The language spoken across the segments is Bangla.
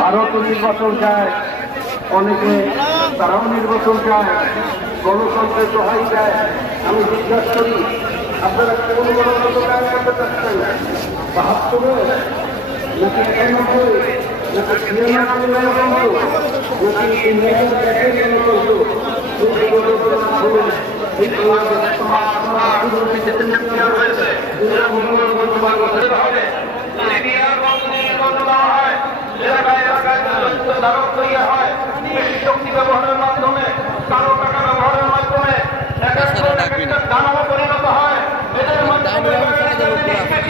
ভারতও নির্বাচন চায়। অনেকে তারাও নির্বাচন চায়। গণতন্ত্রের দোহাই দেয় আমি বিশ্বাস করি, আপনারা কোন গণতন্ত্র করতে চাচ্ছেন? বাহাত্তরে? নাকি একানব্বই? নাকি ছিয়ানব্বই গণতন্ত্র? নাকি গণতন্ত্র? সমাজ হয়েছে। হবে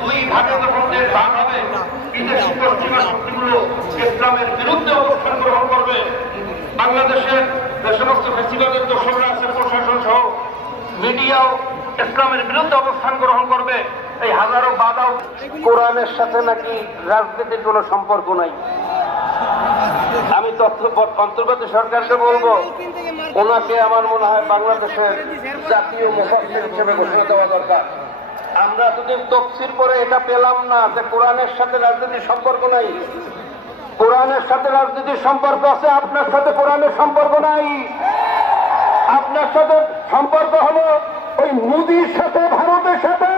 দুই হবে, বিদেশি পশ্চিমা শক্তিগুলো ইসলামের বিরুদ্ধে গ্রহণ করবে বাংলাদেশের যে সমস্ত দোষরা আছে প্রশাসন সহ মিডিয়াও ইসলামের বিরুদ্ধে অবস্থান গ্রহণ করবে এই হাজারো বাধাও কোরআনের সাথে নাকি রাজনীতির কোনো সম্পর্ক নাই আমি তথ্য অন্তর্বর্তী সরকারকে বলব ওনাকে আমার মনে হয় বাংলাদেশের জাতীয় মুফাসসির হিসেবে ঘোষণা দেওয়া দরকার। আমরা এতদিন তফসির করে এটা পেলাম না যে কোরআনের সাথে রাজনীতির সম্পর্ক নাই, কোরআনের সাথে রাজনীতির সম্পর্ক আছে, আপনার সাথে কোরআনের সম্পর্ক নাই। আপনার সাথে সম্পর্ক হলো ওই মোদির সাথে, ভারতের সাথে।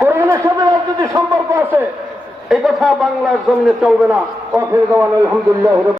কোরআনের সাথে রাজনীতির সম্পর্ক আছে। এই কথা বাংলার জমিনে চলবে না। অফির দেওয়ান আলহামদুলিল্লাহ